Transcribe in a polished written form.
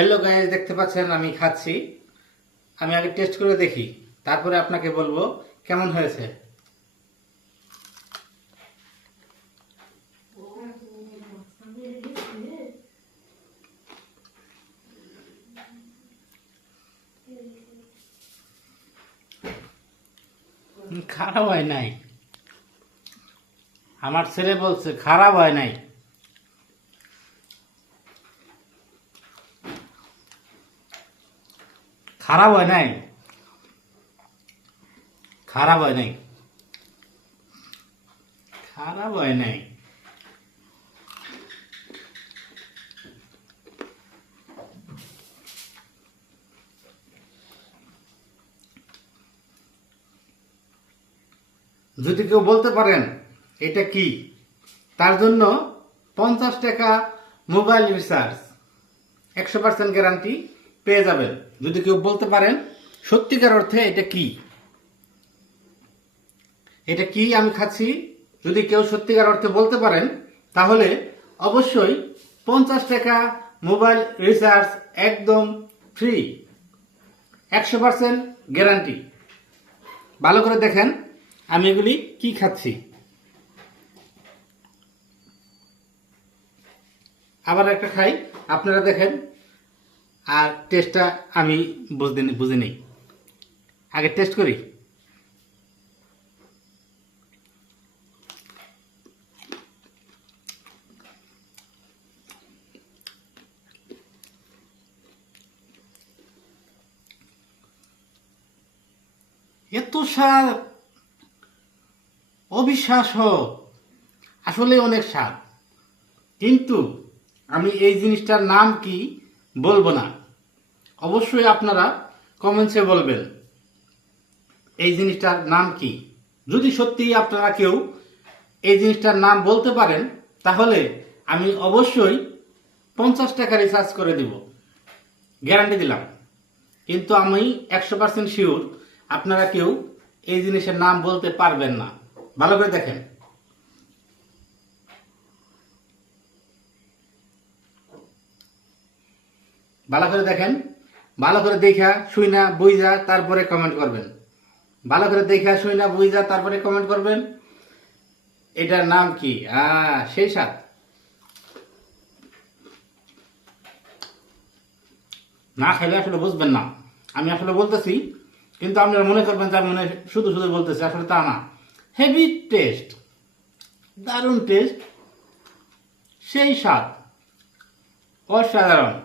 Hello guys, দেখতে পাচ্ছেন আমি খাচ্ছি। আমি আগে টেস্ট করে দেখি, তারপরে আপনাকে বলবো কেমন হয়েছে। খারাপ হয় নাই। আমার ছেলে বলছে খারাপ হয় নাই। খারাপ হয় নাই। খারাপ হয় নাই। খারাপ হয় নাই। যদি কেউ বলতে পারেন এটা কি, তার জন্য 50 টাকা মোবাইল রিচার্জ 100% গ্যারান্টি পেয়ে যাবেন। যদি কেউ বলতে পারেন সত্যিকার অর্থে এটা কি, এটা কি আমি খাচ্ছি, যদি কেউ সত্যিকার অর্থে বলতে পারেন তাহলে অবশ্যই 50 টাকা মোবাইল রিচার্জ একদম ফ্রি, 100% গ্যারান্টি। ভালো করে দেখেন আমি এগুলি কি খাচ্ছি। আবার একটা খাই, আপনারা দেখেন। আর টেস্টটা আমি বুঝে নেই, আগে টেস্ট করি। এত স্বাদ, অবিশ্বাস্য, আসলে অনেক স্বাদ। কিন্তু আমি এই জিনিসটার নাম কি বলবো না। অবশ্যই আপনারা কমেন্টসে বলবেন এই জিনিসটার নাম কি। যদি সত্যি আপনারা কেউ এই জিনিসটার নাম বলতে পারেন তাহলে আমি অবশ্যই 50 টাকা রিচার্জ করে দিব, গ্যারান্টি দিলাম। কিন্তু আমি 100% শিওর আপনারা কেউ এই জিনিসের নাম বলতে পারবেন না। ভালো করে দেখেন। ভালো করে দেখেন, ভালো করে দেখা শুইনা বুঝা তারপরে কমেন্ট করবেন। ভালো করে দেখা শুইনা বুঝা তারপরে কমেন্ট করবেন এটার নাম কি। সেই স্বাদ। না খেলে আসলে বুঝবেন না। আমি আসলে বলতেছি, কিন্তু আপনারা মনে করবেন যে আমি মনে শুধু শুধু বলতেছি, আসলে তা না। হেভি টেস্ট, দারুণ টেস্ট, সেই স্বাদ, অসাধারণ।